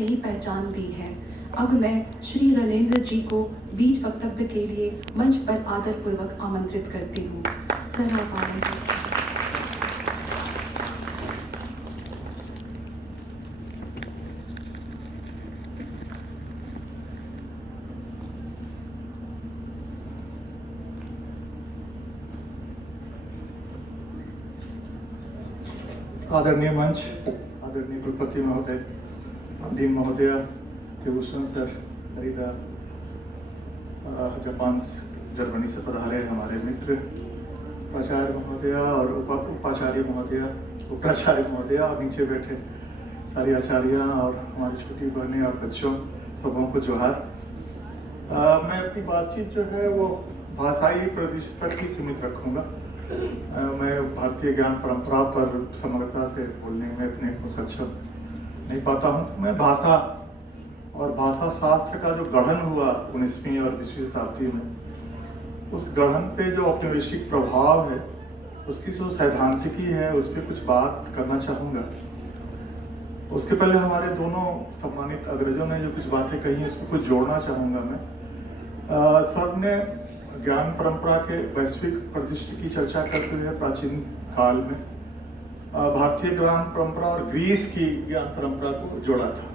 नई पहचान दी है। अब मैं श्री रणेंद्र जी को बीज वक्तव्य के लिए मंच पर आदरपूर्वक आमंत्रित करती हूँ। सर आप आमंत्रित। आदरणीय मंच, आदरणीय कुलपति महोदय, डीन महोदय, भूषण सर, हरिदा, जापान जर्मनी से पधारे हमारे मित्र, प्राचार्य महोदय और उपाचार्य महोदय, उपराचार्य महोदय और नीचे बैठे सारी आचार्य और हमारी छोटी बहनें और बच्चों, सबों को जोहार। मैं अपनी बातचीत जो है वो भाषाई प्रदेश तक ही सीमित रखूँगा। मैं भारतीय ज्ञान परंपरा पर समग्रता से बोलने में अपने को सक्षम नहीं पाता हूँ। मैं भाषा और भाषा शास्त्र का जो गढ़न हुआ 19वीं और 20वीं शताब्दी में, उस गढ़न पे जो औपनिवेशिक प्रभाव है, उसकी जो सैद्धांतिकी है, उस पर कुछ बात करना चाहूँगा। उसके पहले हमारे दोनों सम्मानित अग्रजों ने जो कुछ बातें कही, उसको कुछ जोड़ना चाहूँगा मैं। सब ने ज्ञान परंपरा के वैश्विक परिदृश्य की चर्चा करते हुए प्राचीन काल में भारतीय ज्ञान परंपरा और ग्रीस की ज्ञान परंपरा को जोड़ा था।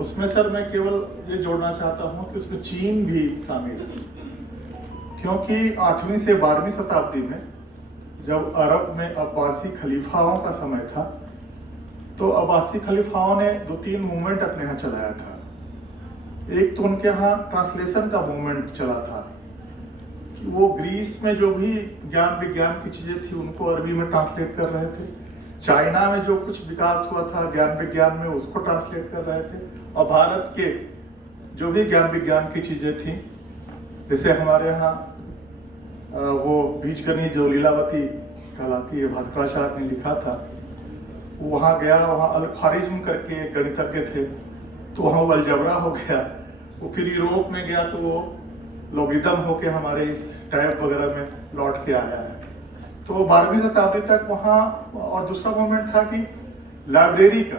उसमें सर मैं केवल ये जोड़ना चाहता हूँ कि उसमें चीन भी शामिल है, क्योंकि 8वीं से 12वीं शताब्दी में जब अरब में अब्बासी खलीफाओं का समय था, तो अब्बासी खलीफाओं ने 2-3 मूवमेंट अपने यहाँ चलाया था। एक तो उनके यहाँ ट्रांसलेशन का मूवमेंट चला था, वो ग्रीस में जो भी ज्ञान विज्ञान की चीजें थी उनको अरबी में ट्रांसलेट कर रहे थे। चाइना में जो कुछ विकास हुआ था ज्ञान विज्ञान में, उसको ट्रांसलेट कर रहे थे। और भारत के जो भी ज्ञान विज्ञान की चीजें थी, जैसे हमारे यहाँ वो बीजगणित जो लीलावती कहलाती है, भास्कराचार्य ने लिखा था, वहाँ गया, वहाँ अल ख्वारिज्म करके एक गणितज्ञ थे, तो वहाँ वो अलजबरा हो गया। वो फिर यूरोप में गया तो वो लॉगरिदम होके हमारे इस टैब वगैरह में लौट के आया है। तो 12वीं शताब्दी तक वहाँ, और दूसरा मोमेंट था कि लाइब्रेरी का,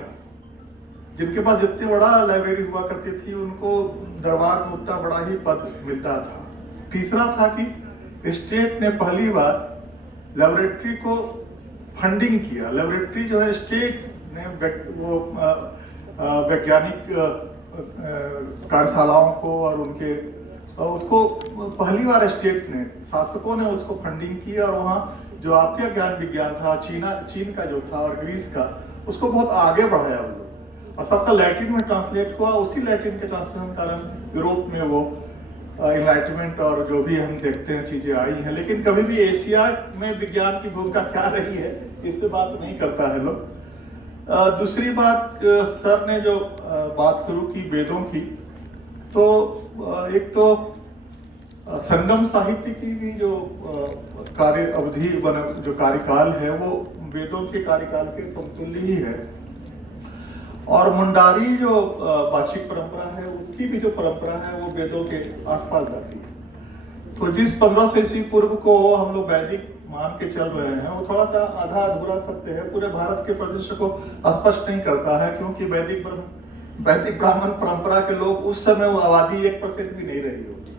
जिनके पास जितने बड़ा लाइब्रेरी हुआ करती थी उनको दरबार में उतना बड़ा ही पद मिलता था। तीसरा था कि स्टेट ने पहली बार लेबोरेटरी को फंडिंग किया। लेबोरेटरी जो है स्टेट ने वो वैज्ञानिक कार्यशालाओं को और उनके उसको पहली बार स्टेट ने, शासकों ने उसको फंडिंग की, और वहाँ जो आपका ज्ञान विज्ञान था चीन का जो था और ग्रीस का, उसको बहुत आगे बढ़ाया वो लोग, और सबका लैटिन में ट्रांसलेट हुआ। उसी लैटिन के ट्रांसलेशन कारण यूरोप में वो इनलाइटमेंट और जो भी हम देखते हैं चीजें आई हैं। लेकिन कभी भी एशिया में विज्ञान की भूमिका क्या रही है, इस पे बात नहीं करता है लोग। दूसरी बात, सर ने जो बात शुरू की वेदों की, तो एक तो संगम साहित्य की भी जो कार्य अवधि जो कार्यकाल है वो वेदों के कार्यकाल के समतुल्य ही है। और मुंडारी जो वाचिक परंपरा है, उसकी भी जो परंपरा है वो वेदों के आसपास जाती है। तो जिस 1500 ईस्वी पूर्व को हम लोग वैदिक मान के चल रहे हैं, वो थोड़ा सा आधा अधूरा सत्य है, पूरे भारत के परिदृश्य को स्पष्ट नहीं करता है, क्योंकि वैदिक ब्राह्मण परंपरा के लोग उस समय वो आबादी 1% भी नहीं रही होगी।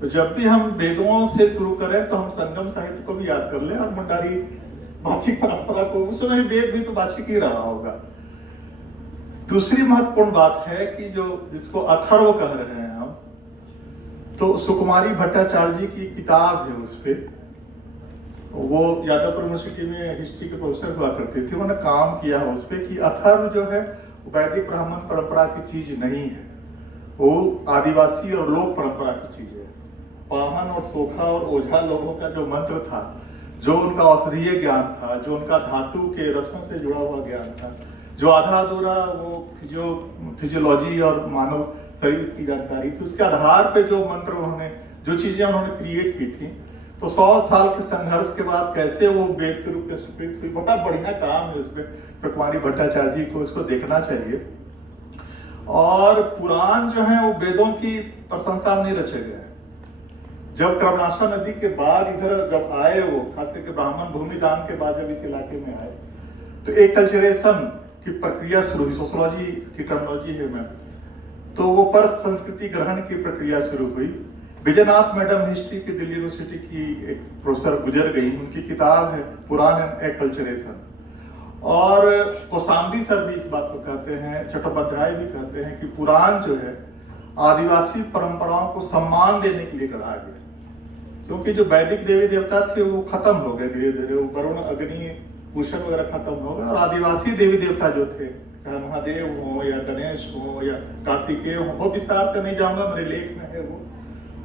तो जब भी हम वेदों से शुरू करें तो हम संगम साहित्य को भी याद कर लें, और मुंडारी वाचिक परंपरा को, उस समय वेद भी तो वाचिक ही रहा होगा। दूसरी महत्वपूर्ण बात है कि जो जिसको अथर्व कह रहे हैं हम, तो सुकुमारी भट्टाचार्य जी की किताब है, उस पे वो यादव यूनिवर्सिटी में हिस्ट्री के प्रोफेसर हुआ करते थे, उन्होंने काम किया है उस पे कि अथर्व जो है वैदिक ब्राह्मण परंपरा की चीज नहीं है, वो आदिवासी और लोक परंपरा की चीज है। पाहन और सोखा और ओझा लोगों का जो मंत्र था, जो उनका औषधीय ज्ञान था, जो उनका धातु के रसों से जुड़ा हुआ ज्ञान था, जो आधा अधूरा वो फिजियोलॉजी और मानव शरीर की जानकारी थी, उसके आधार पे जो मंत्र उन्होंने, जो चीजें उन्होंने क्रिएट की थी, तो 100 साल के संघर्ष के बाद कैसे वो वेद के रूप में स्वीकृत हुई। बड़ा बढ़िया काम है उसमें, सुकुमारी भट्टाचार्य जी को उसको देखना चाहिए। और पुराण जो है वो वेदों की प्रशंसा में नहीं रचे गए। जब कर्मनाशा नदी के बाद इधर जब आए वो, खास करके ब्राह्मण भूमि दान के बाद जब इस इलाके में आए, तो एक कल्चरेशन की प्रक्रिया शुरू हुई। सोशियोलॉजी की टर्मिनोलॉजी है मैं तो वो पर्स संस्कृति ग्रहण की प्रक्रिया शुरू हुई। विजयनाथ मैडम हिस्ट्री की दिल्ली यूनिवर्सिटी की एक प्रोफेसर गुजर गई, उनकी किताब है पुराण एंड एक्लचरेशन। और कोसाम्बी सर भी इस बात को कहते हैं, चट्टोपाध्याय भी कहते हैं कि पुराण जो है आदिवासी परंपराओं को सम्मान देने के लिए गढ़ा गया, क्योंकि जो वैदिक देवी देवता थे वो खत्म हो गए धीरे धीरे, वो वरुण अग्नि कुशन वगैरह खत्म हो गए, और आदिवासी देवी देवता जो थे, चाहे महादेव हो या गणेश हो या कार्तिकेय हो, बहुत विस्तार से नहीं जाऊंगा, मेरे लेख में है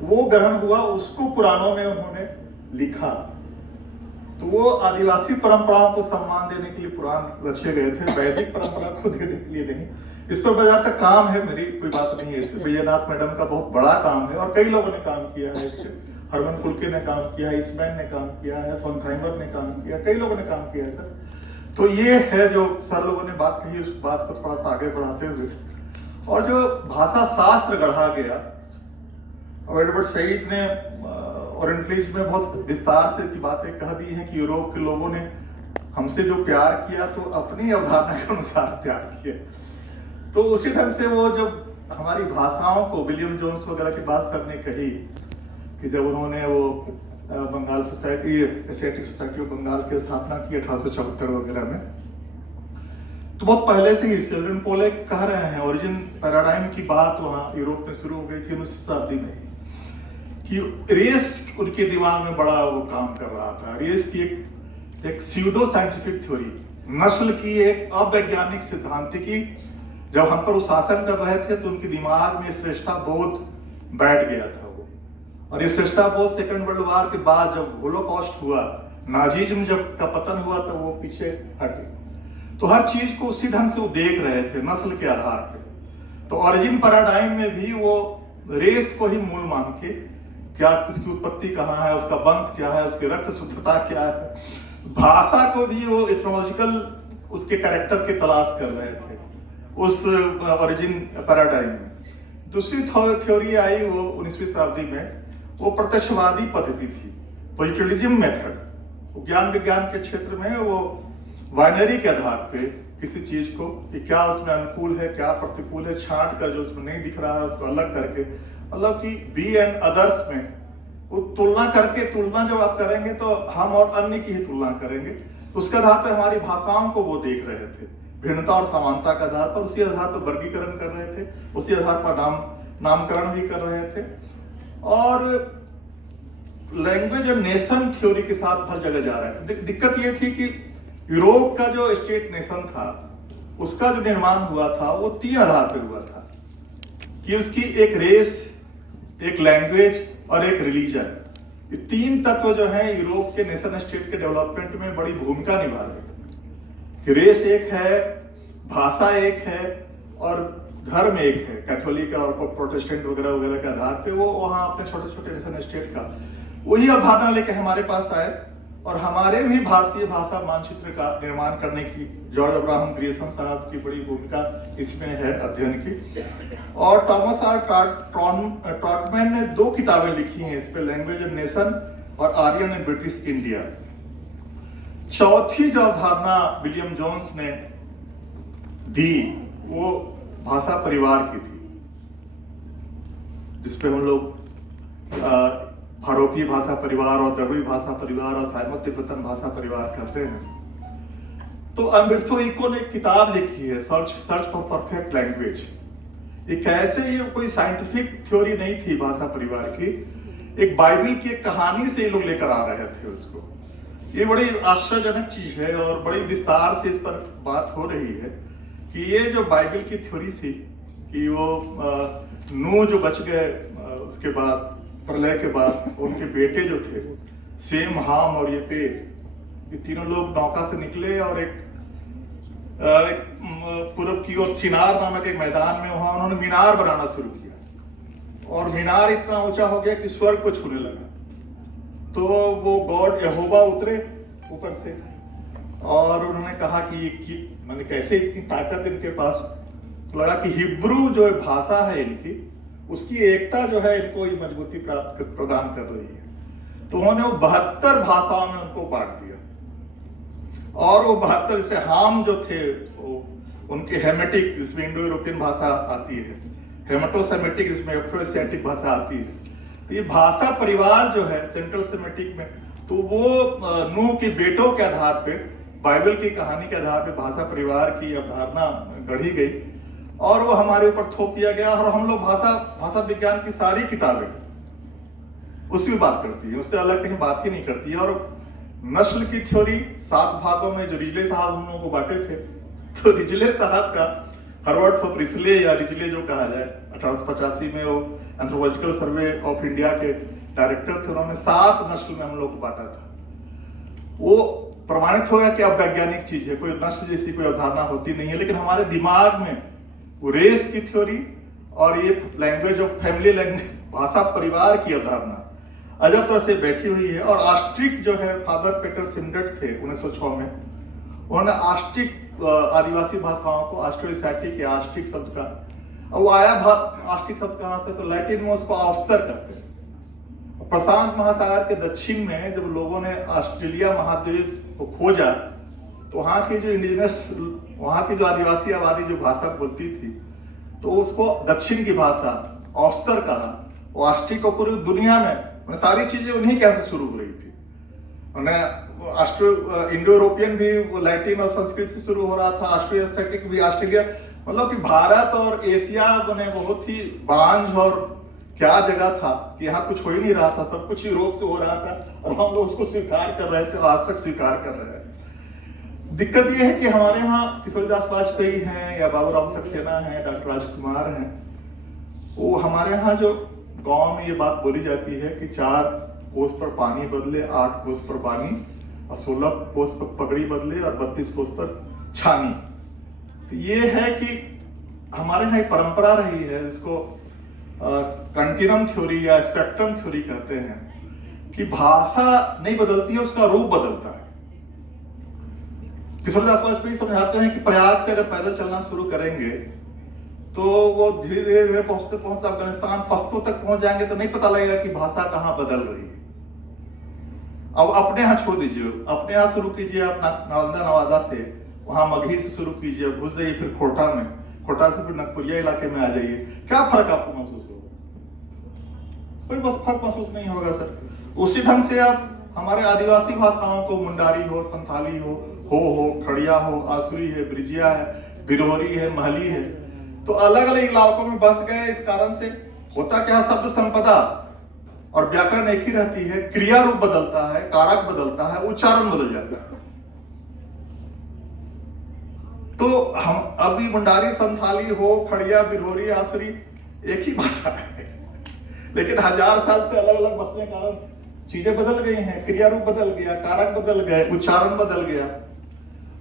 वो ग्रहण हुआ, उसको पुराणों में उन्होंने लिखा। तो वो आदिवासी परंपराओं को सम्मान देने के लिए पुराण रचे गए थे, वैदिक परंपरा को देने के लिए नहीं। इस पर बाजार तक काम है, मेरी कोई बात नहीं है इसमें। विजयनाथ मैडम का बहुत बड़ा काम है और कई लोगों ने काम किया है इसके। हरमन कुलके ने काम किया है, ईस्टमैन ने काम किया है, सोनथाइमर ने काम किया, कई लोगों ने काम किया है सर। तो ये है जो सर लोगों ने बात कही, उस बात को थोड़ा सा आगे बढ़ाते हुए, और जो भाषा शास्त्र गढ़ा गया, और एडवर्ड सईद ने ओरिएंटलिज्म में बहुत विस्तार से की बातें कह दी हैं कि यूरोप के लोगों ने हमसे जो प्यार किया तो अपनी अवधारणा के अनुसार प्यार किया। तो उसी ढंग से वो जब हमारी भाषाओं को विलियम जोन्स वगैरह की बात करने कही कि जब उन्होंने वो Bengal society, Asiatic Society of Bengal की स्थापना की 1874 वगैरह में, तो बहुत पहले से ही सिल्वन पोले कह रहे हैं ओरिजिन पैराडाइम की बात वहाँ यूरोप में शुरू हो गई थी 19वीं शताब्दी में कि रेस उनके दिमाग में बड़ा वो काम कर रहा था। रेस की एक स्यूडो साइंटिफिक थ्योरी, नस्ल की एक अवैज्ञानिक सिद्धांतिकी जब हम पर वो शासन कर रहे थे तो उनके दिमाग में श्रेष्ठता बोध बैठ गया था वो। और ये श्रेष्ठता बोध सेकेंड वर्ल्ड वॉर के बाद जब होलोकॉस्ट हुआ, नाजिज्म जब का पतन हुआ, तो वो पीछे हटे। तो हर चीज को उसी ढंग से वो देख रहे थे नस्ल के आधार पे। तो ओरिजिन पैराडाइम में भी वो रेस को ही मूल मान के, क्या किसकी उत्पत्ति कहाँ है, उसका वंश क्या है, उसकी रक्त शुद्धता क्या है, भाषा को भी वो एथनोलॉजिकल उसके कैरेक्टर की तलाश कर रहे थे उस ओरिजिन पैराडाइम में। दूसरी थ्योरी आई वो 19वीं शताब्दी में, वो प्रत्यक्षवादी पद्धति थी, पॉजिटिविज्म मेथड। ज्ञान विज्ञान के क्षेत्र में वो बाइनरी के आधार पे किसी चीज को कि क्या उसमें अनुकूल है, क्या प्रतिकूल है, छांट कर जो उसमें नहीं दिख रहा है उसको अलग करके, मतलब कि बी एंड अदर्स में वो तुलना करके, तुलना जब आप करेंगे तो हम और अन्य की ही तुलना करेंगे, उसके आधार पर हमारी भाषाओं को वो देख रहे थे, भिन्नता और समानता के आधार पर, उसी आधार पर वर्गीकरण कर रहे थे, उसी आधार पर नामकरण भी कर रहे थे। और लैंग्वेज और नेशन थ्योरी के साथ हर जगह जा रहे थे। दिक्कत ये थी कि यूरोप का जो स्टेट नेशन था उसका जो निर्माण हुआ था वो 3 आधार पर हुआ था कि उसकी एक रेस, एक लैंग्वेज और एक रिलीजन। ये 3 तत्व जो हैं यूरोप के नेशन स्टेट के डेवलपमेंट में बड़ी भूमिका निभा रहे थे। रेस एक है, भाषा एक है और धर्म एक है, कैथोलिक और प्रोटेस्टेंट वगैरह वगैरह के आधार पे वो वहाँ अपने छोटे छोटे नेशन स्टेट का वही अवधारणा लेके हमारे पास आए और हमारे भी भारतीय भाषा मानचित्र का निर्माण करने की जॉर्ज अब्राहम ग्रियर्सन साहब की बड़ी भूमिका इसमें है अध्ययन की। और टॉमस आर ट्रॉटमैन ने 2 किताबें लिखी हैं इस पे, लैंग्वेज ऑफ नेशन और आर्यन एंड ब्रिटिश इंडिया। चौथी जो अवधारणा विलियम जोन्स ने दी वो भाषा परिवार की थी, जिसपे हम लोग भारोपीय भाषा परिवार और द्रविड़ भाषा परिवार और साइमो तिब्बतन भाषा परिवार कहते हैं। तो अम्बर्तो इको ने एक किताब लिखी है, सर्च फॉर परफेक्ट लैंग्वेज। ये कैसे, ये कोई साइंटिफिक थ्योरी नहीं थी भाषा परिवार की, एक बाइबल की एक कहानी से ये लोग लेकर आ रहे थे उसको। ये बड़ी आश्चर्यजनक चीज है और बड़ी विस्तार से इस पर बात हो रही है कि ये जो बाइबल की थ्योरी थी कि वो नूह जो बच गए उसके बाद प्रलय के बाद उनके बेटे जो थे सेम, हाम और येपेत, ये तीनों लोग नौका से निकले और एक पूर्व की ओर सिनार नामक एक मैदान में वहां उन्होंने मीनार बनाना शुरू किया और मीनार इतना ऊंचा हो गया कि स्वर्ग को छूने लगा। तो वो गॉड यहोवा उतरे ऊपर से और उन्होंने कहा कि मैंने कैसे इतनी ताकत इनके पास, तो लगा कि हिब्रू जो भाषा है इनकी, उसकी एकता जो है इनको ये मजबूती प्राप्त प्रदान कर रही है। तो उन्होंने वो 72 भाषाओं में उनको बांट दिया और वो 72 से हाम जो थे वो उनके हेमेटिक, जिसमें इंडो यूरोपियन भाषा आती है, हेमेटोसेमेटिक, इसमें एफ्रो-एशियाटिक भाषा आती है। तो ये भाषा परिवार जो है सेंट्रल सेमेटिक में, तो वो नूह के बेटों के आधार पे, बाइबल की कहानी के आधार पे भाषा परिवार की अवधारणा गढ़ी गई और वो हमारे ऊपर थोप दिया गया। और हम लोग भाषा विज्ञान की सारी किताबें उसी में बात करती है, उससे अलग कहीं बात ही नहीं करती है। और नस्ल की थ्योरी 7 भागों में जो रिजले साहब हम लोगों को बांटे थे, तो रिजले साहब का हर्बर्ट ऑफ रिजले या रिजले जो कहा जाए, 1885 में वो एंथ्रोपोलॉजिकल सर्वे ऑफ इंडिया के डायरेक्टर थे, उन्होंने 7 नस्ल में हम लोग को बांटा था। वो प्रमाणित हो गया कि अब वैज्ञानिक चीज है, कोई नस्ल जैसी कोई अवधारणा होती नहीं है, लेकिन हमारे दिमाग में वो रेस की थ्योरी और ये लैंग्वेज ऑफ फैमिली लैंग्वेज, भाषा परिवार की अवधारणा अजब तरह से बैठी हुई है। और आस्ट्रिक जो है, फादर पीटर सिमडेट थे 1906 में, उन्होंने आस्ट्रिक आदिवासी भाषाओं को ऑस्ट्रो-एशियाटिक या आस्ट्रिक शब्द का, और वो आया आस्ट्रिक शब्द कहां से, तो लैटिन में उसको ऑस्टर कहते हैं। प्रशांत महासागर के दक्षिण में जब लोगों ने ऑस्ट्रेलिया महाद्वीप को खोजा, तो वहां की जो इंडिजिनस, वहां की जो आदिवासी आबादी जो भाषा बोलती थी, तो उसको दक्षिण की भाषा ऑस्टर कहा। ऑस्ट्रिक को पूरी दुनिया में सारी चीजें उन्हीं कैसे शुरू हो रही थी। इंडो यूरोपियन भी वो लैटिन और संस्कृत से शुरू हो रहा था, ऑस्ट्रो-एशियाटिक भी ऑस्ट्रेलिया, मतलब कि भारत और एशिया बने बहुत ही बांझ और क्या जगह था कि यहाँ कुछ हो ही नहीं रहा था, सब कुछ यूरोप से हो रहा था और हम लोग उसको स्वीकार कर रहे थे, आज तक स्वीकार कर रहे हैं। दिक्कत यह है कि हमारे यहाँ किशोरीदास वाजपेयी हैं या बाबूराव सक्सेना हैं, डॉक्टर राजकुमार हैं, वो हमारे यहाँ जो गांव में ये बात बोली जाती है कि 4 कोस पर पानी बदले, 8 कोस पर पानी और 16 कोस पर पगड़ी बदले और 32 कोस पर छानी। तो ये है कि हमारे यहाँ एक परंपरा रही है जिसको कंटिन्यूम थ्योरी या स्पेक्ट्रम थ्योरी कहते हैं, कि भाषा नहीं बदलती है, उसका रूप बदलता है। किशोरीदास वाजपेयी समझाते हैं कि प्रयाग से अगर पैदल चलना शुरू करेंगे तो वो धीरे धीरे पहुंचते पहुंचते अफगानिस्तान पश्तो तक पहुंच जाएंगे, तो नहीं पता लगेगा कि भाषा कहाँ बदल रही है। अब अपने यहाँ छोड़ दीजिए, अपने यहाँ शुरू कीजिए, अपना नालंदा नवादा से, वहां मगही से शुरू कीजिए, घुस जाइए फिर खोटा में, खोटा से फिर नगपुरिया इलाके में आ जाइए, क्या फर्क आपको महसूस होगा? कोई बस फर्क महसूस नहीं होगा सर। उसी ढंग से आप हमारे आदिवासी भाषाओं को, मुंडारी हो, संथाली हो, खड़िया हो, आसुरी है, ब्रिजिया है, बिरोहरी है, महली है, तो अलग अलग इलाकों में बस गए। इस कारण से होता क्या, शब्द संपदा और व्याकरण एक ही रहती है, क्रिया रूप बदलता है, कारक बदलता है, उच्चारण बदल जाता है। तो हम अभी मुंडारी, संथाली हो, खड़िया, बिरोहरी, आसुरी एक ही भाषा है, लेकिन 1000 साल से अलग अलग बसने के कारण चीजें बदल गई हैं, क्रिया रूप बदल गया, कारक बदल गए, उच्चारण बदल गया।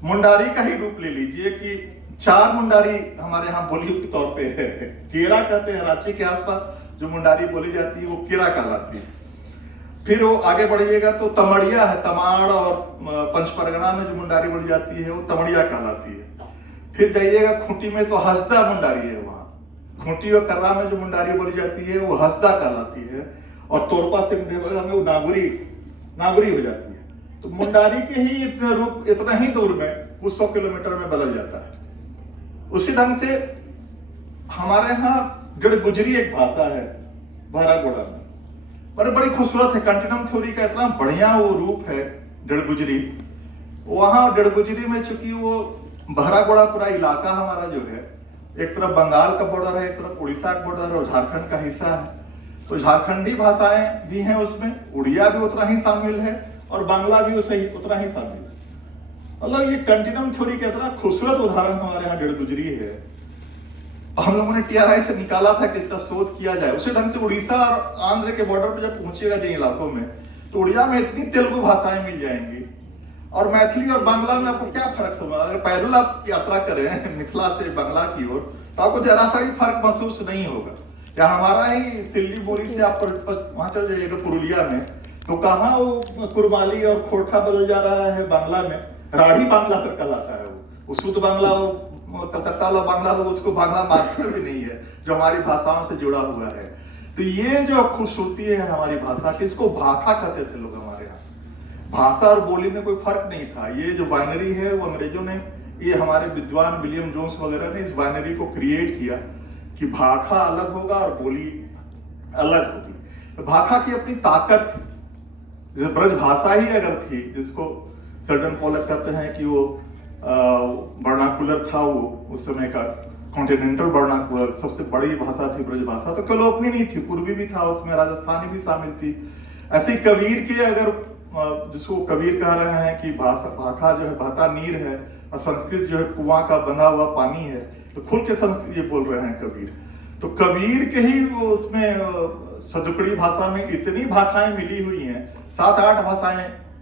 मुंडारी का ही रूप ले लीजिए कि 4 मुंडारी हमारे यहाँ बोली के तौर पे है। केरा कहते हैं, रांची के आसपास जो मुंडारी बोली जाती है वो केरा कहलाती है। फिर वो आगे बढ़िएगा तो तमड़िया है, तमाड़ और पंचपरगना में जो मुंडारी बोली जाती है वो तमड़िया कहलाती है। फिर जाइएगा खूंटी में तो हंसदा मुंडारी है, वहां खूंटी और कर्रा में जो मुंडारी बोली जाती है वो हंसदा कहलाती है। और तोरपा से में वो नागुरी हो जाती है। तो मुंडारी के ही इतना ही दूर में कुछ 100 किलोमीटर में बदल जाता है। उसी ढंग से हमारे यहाँ जड़ गुजरी एक भाषा है बहरागोड़ा में, बड़ी खूबसूरत है। कंटिन्यूम थ्योरी का इतना बढ़िया वो रूप है जड़ गुजरी। वहां जड़ गुजरी में चूंकि वो बहरागोड़ा पूरा इलाका हमारा जो है, एक तरफ बंगाल का बॉर्डर है, एक तरफ उड़ीसा का बॉर्डर है और झारखंड का हिस्सा है, तो झारखंडी भाषाएं भी हैं उसमें, उड़िया भी उतना ही शामिल है और बांग्ला भी उतना ही शामिल है। मतलब ये कंटिन्यूम थ्योरी का इतना खूबसूरत उदाहरण हमारे यहाँ जड़ गुजरी है। हम लोगों ने TRI से निकाला था कि इसका शोध किया जाए। उसी ढंग से उड़ीसा और आंध्र के बॉर्डर पर जब पहुंचेगा जिन इलाकों में, तो उड़िया में इतनी तेलुगु भाषाएं मिल जाएंगी और मैथिली और बांग्ला में आपको क्या फर्क समझ, अगर पैदल आप यात्रा करें मिथिला से बांग्ला की ओर, तो आपको जरा सा भी फर्क महसूस नहीं होगा। या हमारा ही सिल्लीगुड़ी से आप वहां चल जाइएगा पुरुलिया में, तो कहाँ वो कुरमाली और खोरठा बदल जा रहा है बांग्ला में, राढ़ी बांग्ला सर कहलाता है वो शुद्ध बांग्ला, वो कलकत्ता वाला बांग्ला लोग उसको बांग्ला मानते भी नहीं है, जो हमारी भाषाओं से जुड़ा हुआ है। तो ये जो खूबसूरती है हमारी भाषा की, इसको भाखा कहते थे लोग हमारे यहाँ। भाषा और बोली में कोई फर्क नहीं था। ये जो बाइनरी है वो अंग्रेजों ने, ये हमारे विद्वान विलियम जोन्स वगैरह ने इस बाइनरी को क्रिएट किया कि कि भाखा अलग होगा और बोली अलग होगी। तो भाखा की अपनी ताकत थी, जैसे ब्रज भाषा ही अगर थी, जिसको सर्टन पोलक कहते हैं कि वो वर्नाकुलर था, वो उस समय का कॉन्टिनेंटल वर्नाकुलर सबसे बड़ी भाषा थी ब्रज भाषा, तो केवल अपनी नहीं थी, पूर्वी भी था, उसमें राजस्थानी भी शामिल थी। ऐसे कबीर के अगर जिसको कबीर कह रहे हैं कि भाखा जो है भाता नीर है और संस्कृत जो है कुआं का बंधा हुआ पानी है, तो खुल के संस्कृत ये बोल रहे हैं कबीर। तो कबीर के ही वो उसमें सदुकड़ी भाषा में इतनी भाखाएं मिली हुई हैं, 7-8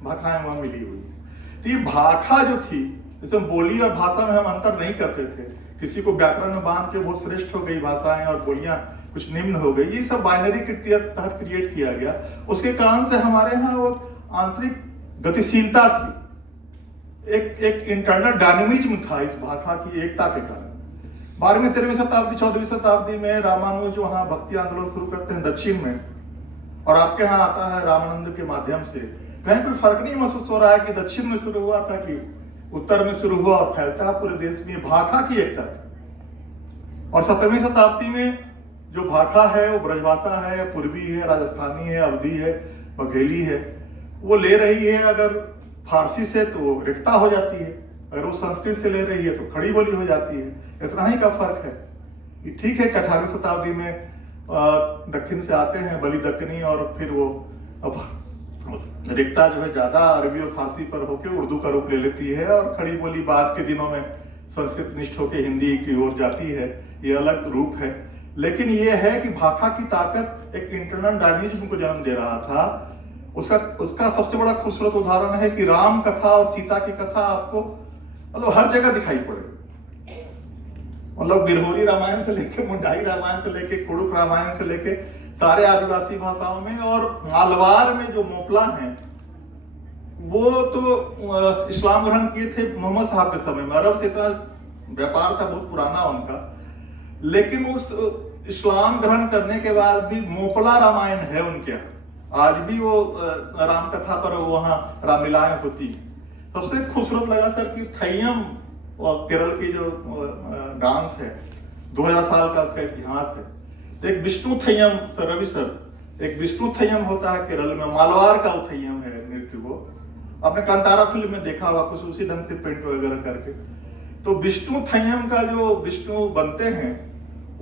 भाखाएं वहां मिली हुई हैं। तो ये भाखा जो थी, जैसे बोली और भाषा में हम अंतर नहीं करते थे, किसी को व्याकरण में बांध के बहुत श्रेष्ठ हो गई भाषाएं और बोलियां कुछ निम्न हो गई, ये सब बाइनरी के तहत क्रिएट किया गया। उसके कारण से हमारे यहाँ वो आंतरिक गतिशीलता थी, एक इंटरनल डायनेमिज्म था इस भाखा की एकता के कारण। 12वीं 13वीं शताब्दी 14वीं शताब्दी में रामानुज वहां भक्ति आंदोलन शुरू करते हैं दक्षिण में, और आपके यहाँ आता है रामानंद के माध्यम से। कहीं कोई फर्क नहीं महसूस हो रहा है कि दक्षिण में शुरू हुआ था कि उत्तर में शुरू हुआ और फैलता है पूरे देश में। भाखा की एकता थी। और 17वीं शताब्दी में जो भाखा है वो ब्रजभाषा है, पूर्वी है, राजस्थानी है, अवधी है, बघेली है, वो ले रही है अगर फारसी से तो वो रिक्ता हो जाती है, अगर वो संस्कृत से ले रही है तो खड़ी बोली हो जाती है। इतना ही का फर्क है। ठीक है कि 18वीं शताब्दी में दक्षिण से आते हैं बलि दक्कनी, और फिर वो अब रिक्ता जो है ज्यादा अरबी और फारसी पर होकर उर्दू का रूप ले लेती है, और खड़ी बोली बाद के दिनों में संस्कृत निष्ठ होकर हिंदी की ओर जाती है। ये अलग रूप है, लेकिन ये है कि भाखा की ताकत एक इंटरनल डायनेमिज्म को जन्म दे रहा था। उसका सबसे बड़ा खूबसूरत उदाहरण है कि राम कथा और सीता की कथा आपको मतलब हर जगह दिखाई पड़ेगी। मतलब बिरहोरी रामायण से लेके, मुंडाई रामायण से लेके, कुड़ुक रामायण से लेके सारे आदिवासी भाषाओं में, और मालवार में जो मोपला हैं वो तो इस्लाम ग्रहण किए थे मोहम्मद साहब के समय में। अरब से इतना व्यापार था बहुत पुराना उनका, लेकिन उस इस्लाम ग्रहण करने के बाद भी मोपला रामायण है उनके यहाँ। आज भी वो राम कथा पर वहां रामलीलाएं होती। सबसे खूबसूरत लगा सर कि थैयम केरल की जो डांस है, 2000 साल का उसका इतिहास है। तो एक विष्णु थैयम सर, रवि सर, एक विष्णु थैयम होता है केरल में, मालवार का वो थैयम है नृत्य। वो आपने कांतारा फिल्म में देखा होगा, कुछ उसी ढंग से पेंट वगैरह करके। तो विष्णु थैयम का जो विष्णु बनते हैं,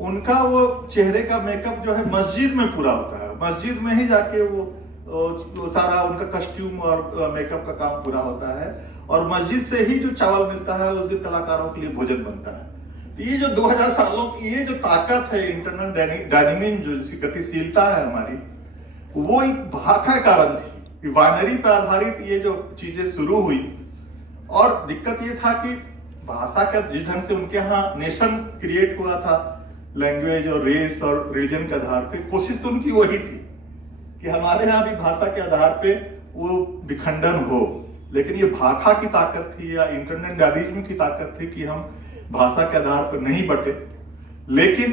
उनका वो चेहरे का मेकअप जो है मस्जिद में पूरा होता है। मस्जिद में ही जाके वो सारा उनका कस्ट्यूम और मेकअप का काम पूरा होता है, और मस्जिद से ही जो चावल मिलता है उस दिन कलाकारों के लिए भोजन बनता है। तो ये जो 2000 सालों की ये जो ताकत है, इंटरनल डायनेमिज्म, जो इसकी गतिशीलता है हमारी, वो एक भाखा कारण थी। बाइनरी पर आधारित ये जो चीजें शुरू हुई, और दिक्कत ये था कि भाषा का जिस ढंग से उनके यहाँ नेशन क्रिएट हुआ था, लैंग्वेज और रेस और रिलीजन के आधार पे, कोशिश तो उनकी वही थी कि हमारे यहाँ भी भाषा के आधार पे वो विखंडन हो। लेकिन ये भाखा की ताकत थी या इंटरनल डायनेमिज्म की ताकत थी कि हम भाषा के आधार पर नहीं बटे, लेकिन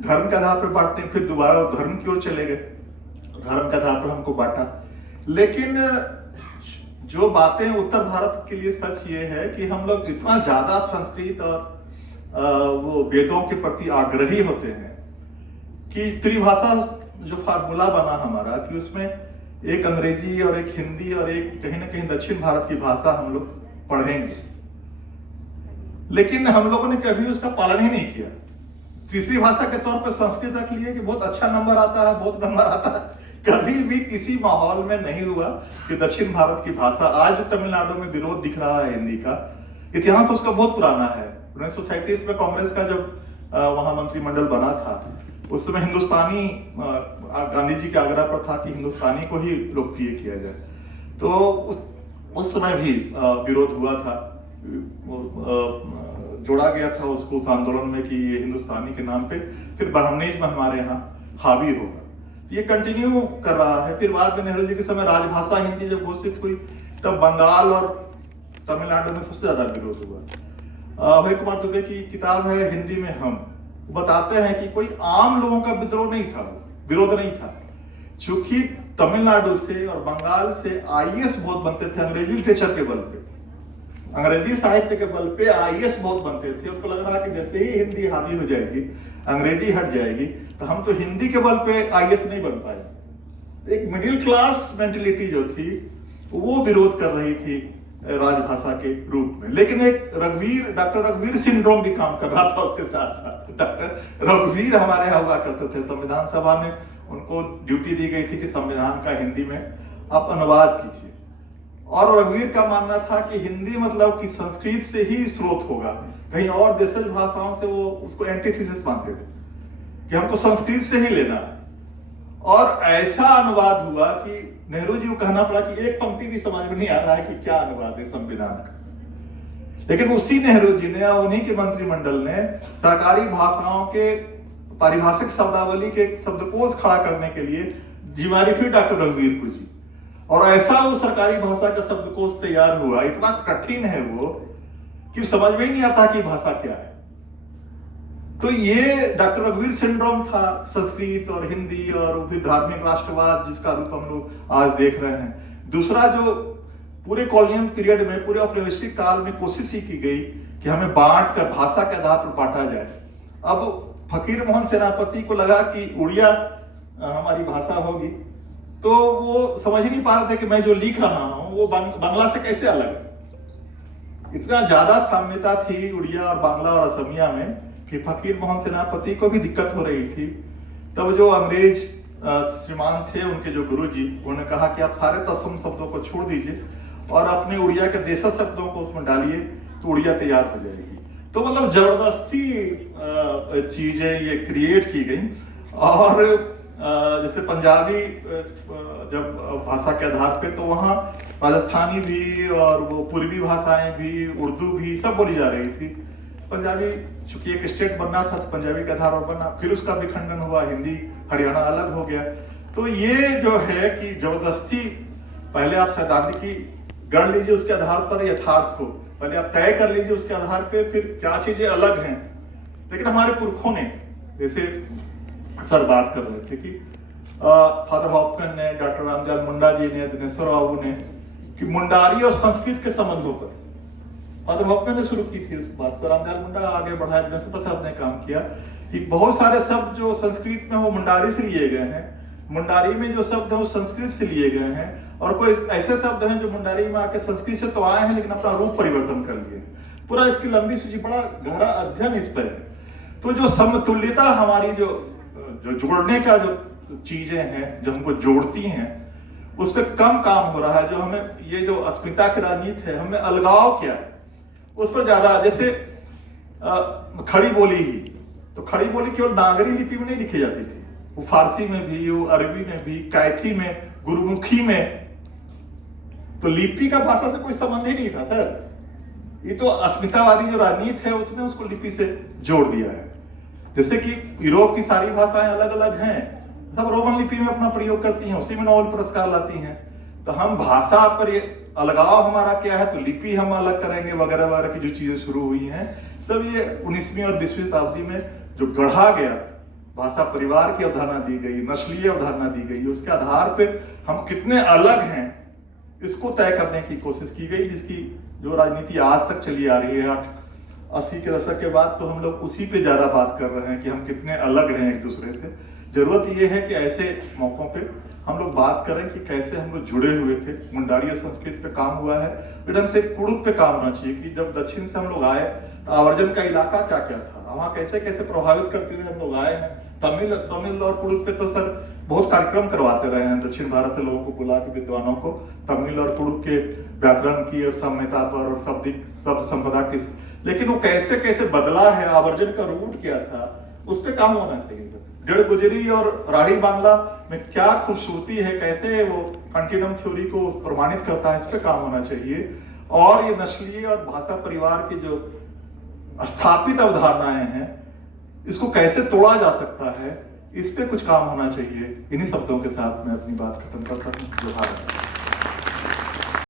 धर्म के आधार पर बांटने, फिर दोबारा धर्म की ओर चले गए, धर्म के आधार पर हमको बांटा। लेकिन जो बातें उत्तर भारत के लिए सच ये है कि हम लोग इतना ज्यादा संस्कृत और वो वेदों के प्रति आग्रही होते हैं कि त्रिभाषा जो फार्मूला बना हमारा, कि उसमें एक अंग्रेजी और एक हिंदी और एक कहीं ना कहीं दक्षिण भारत की भाषा हम लोग पढ़ेंगे, लेकिन हम लोगों ने कभी उसका पालन ही नहीं किया। तीसरी भाषा के तौर पर संस्कृत रख लिए कि बहुत अच्छा नंबर आता है, बहुत नंबर आता है। कभी भी किसी माहौल में नहीं हुआ कि दक्षिण भारत की भाषा, आज तमिलनाडु में विरोध दिख रहा है हिंदी का, इतिहास उसका बहुत पुराना है। 1937 में कांग्रेस का जब वहां मंत्रिमंडल बना था, उस समय हिंदुस्तानी, गांधी जी के आग्रह पर था कि हिंदुस्तानी को ही लोकप्रिय किया जाए, तो उस समय भी विरोध हुआ था, जोड़ा गया था उसको उस आंदोलन में कि ये हिंदुस्तानी के नाम पे फिर ब्राह्मणिज्म हमारे यहाँ हावी होगा। ये कंटिन्यू कर रहा है। फिर बाद में नेहरू जी के समय राजभाषा हिंदी जब घोषित हुई, तब बंगाल और तमिलनाडु में सबसे ज्यादा विरोध हुआ। अभय कुमार दुबे की किताब है हिंदी में हम, बताते हैं कि कोई आम लोगों का विद्रोह नहीं था, विरोध नहीं था, चूंकि तमिलनाडु से और बंगाल से आईएएस बहुत बनते थे अंग्रेजी लिटरेचर के बल पे, अंग्रेजी साहित्य के बल पे आईएएस बहुत बनते थे। उनको लग रहा कि जैसे ही हिंदी हावी हो जाएगी, अंग्रेजी हट जाएगी, तो हम तो हिंदी के बल पे IAS नहीं बन पाए। एक मिडिल क्लास मेंटेलिटी जो थी वो विरोध कर रही थी राजभाषा के रूप में। लेकिन एक डॉक्टर रघुवीर सिंड्रोम भी काम कर रहा था उसके साथ साथ। डॉक्टर रघुवीर हमारे यहाँ हुआ करते थे, संविधान सभा में उनको ड्यूटी दी गई थी कि संविधान का हिंदी में आप अनुवाद कीजिए। और रघुवीर का मानना था कि हिंदी मतलब कि संस्कृत से ही स्रोत होगा, कहीं और देशज भाषाओं से वो उसको एंटीथेसिस मानते थे कि हमको संस्कृत से ही लेना है। और ऐसा अनुवाद हुआ कि नेहरू जी को कहना पड़ा कि एक पंक्ति भी समझ में नहीं आ रहा है कि क्या अनुवाद है संविधान का। लेकिन उसी नेहरू जी ने और उन्हीं के मंत्रिमंडल ने सरकारी भाषाओं के पारिभाषिक शब्दावली के शब्दकोश खड़ा करने के लिए जिम्मेदारी फिर डॉक्टर रघुवीर को जी। और ऐसा वो सरकारी भाषा का शब्दकोश तैयार हुआ, इतना कठिन है वो कि समझ में ही नहीं आता कि भाषा क्या है। तो ये डॉक्टर रघुवीर सिंड्रोम था, संस्कृत और हिंदी और फिर धार्मिक राष्ट्रवाद जिसका रूप हम लोग आज देख रहे हैं। दूसरा जो पूरे कॉलोनियल पीरियड में, पूरे औपनिवेशिक काल में कोशिश ही की गई कि हमें बांट कर भाषा के आधार पर बांटा जाए। अब फकीर मोहन सेनापति को लगा कि उड़िया हमारी भाषा होगी, तो वो समझ ही नहीं पा रहे थे कि मैं जो लिख रहा हूं वो बांग्ला से कैसे अलग है। इतना ज्यादा साम्यता थी उड़िया और बांग्ला और असमिया में कि फकीर मोहन सेनापति को भी दिक्कत हो रही थी। तब जो अंग्रेज श्रीमान थे, उनके जो गुरुजी, उन्होंने कहा कि आप सारे तत्सम शब्दों को छोड़ दीजिए और अपने उड़िया के देशज शब्दों को उसमें डालिए तो उड़िया तैयार हो जाएगी। तो मतलब जबरदस्ती चीजें ये क्रिएट की गई। और जैसे पंजाबी जब भाषा के आधार पे, तो वहाँ राजस्थानी भी और वो पूर्वी भाषाएं भी, उर्दू भी सब बोली जा रही थी। पंजाबी चूंकि एक स्टेट बनना था तो पंजाबी के आधार पर बना, फिर उसका विखंडन हुआ, हिंदी हरियाणा अलग हो गया। तो ये जो है कि जबरदस्ती पहले आप सैद्धांतिकी गढ़ लीजिए उसके आधार पर यथार्थ को, पहले आप तय कर लीजिए उसके आधार पे फिर क्या चीजें अलग हैं। लेकिन हमारे पुरखों ने, जैसे सर बात कर रहे थे कि फादर हॉपकन ने, डॉक्टर रामदयाल मुंडा जी ने, दिनेश्वर बाबू ने, कि मुंडारी और संस्कृत के संबंधों पर फादर हॉपकन ने शुरू की थी उस बात को, रामदयाल मुंडा आगे बढ़ाया, दिनेश्वर साहब ने काम किया कि बहुत सारे शब्द जो संस्कृत में वो मुंडारी से लिए गए हैं, मुंडारी में जो शब्द है वो संस्कृत से लिए गए हैं, और कोई ऐसे शब्द हैं जो मुंडारी में आके संस्कृत से तो आए हैं लेकिन अपना रूप परिवर्तन कर लिए हैं। पूरा इसकी लंबी सूची, बड़ा गहरा अध्ययन इस पर है। तो जो समतुल्यता हमारी जो जोड़ने का जो चीजें हैं, जो हमको जोड़ती हैं, उस पर कम काम हो रहा है। जो हमें ये जो अस्मिता की राजनीति है, हमें अलगाव क्या है उस पर ज्यादा। जैसे खड़ी बोली ही, तो खड़ी बोली केवल नागरी लिपि में नहीं लिखी जाती थी, वो फारसी में भी, वो अरबी में भी, कैथी में, गुरुमुखी में। तो लिपि का भाषा से कोई संबंध ही नहीं था सर। ये तो अस्मितावादी जो राजनीति है उसने उसको लिपि से जोड़ दिया है। जैसे कि यूरोप की सारी भाषाएं अलग अलग हैं, सब रोमन लिपि में अपना प्रयोग करती हैं, उसी में नोबेल पुरस्कार लाती हैं। तो हम भाषा पर ये अलगाव हमारा क्या है, तो लिपि हम अलग करेंगे वगैरह वगैरह की जो चीजें शुरू हुई हैं, सब ये 19वीं और 20वीं शताब्दी में जो गढ़ा गया, भाषा परिवार की अवधारणा दी गई, नस्लीय अवधारणा दी गई, उसके आधार पे हम कितने अलग हैं इसको तय करने की कोशिश की गई, जिसकी जो राजनीति आज तक चली आ रही है। 80 के दशक के बाद तो हम लोग उसी पे ज्यादा बात कर रहे हैं कि हम कितने अलग हैं एक दूसरे से। जरूरत यह है कि ऐसे मौकों पे हम लोग बात करें कि कैसे हम लोग जुड़े हुए थे। मुंडारी और संस्कृत पे काम हुआ है, ढंग से कुड़ुक पे काम होना चाहिए कि जब दक्षिण से हम लोग आए तो आवर्जन का इलाका क्या क्या था, वहाँ कैसे कैसे प्रभावित करते हुए हम लोग आए हैं। तमिल और कुड़ुक पे तो सर बहुत कार्यक्रम करवाते रहे हैं, दक्षिण भारत से लोगों को बुला के, विद्वानों को, तमिल और कुड़ुक के व्याकरण की और साम्यता पर और शब्द संपदा की। लेकिन वो कैसे कैसे बदला है, आवर्जन का रूट क्या था, उस पर काम होना चाहिए। जड़ गुजरी और राढ़ी बांग्ला में क्या खूबसूरती है, कैसे वो कंटिन्यूम थ्योरी को प्रमाणित करता है, इस पे काम होना चाहिए। और ये नस्लीय और भाषा परिवार की जो स्थापित अवधारणाएं हैं, इसको कैसे तोड़ा जा सकता है, इस पे कुछ काम होना चाहिए। इन्हीं शब्दों के साथ मैं अपनी बात खत्म करता हूँ।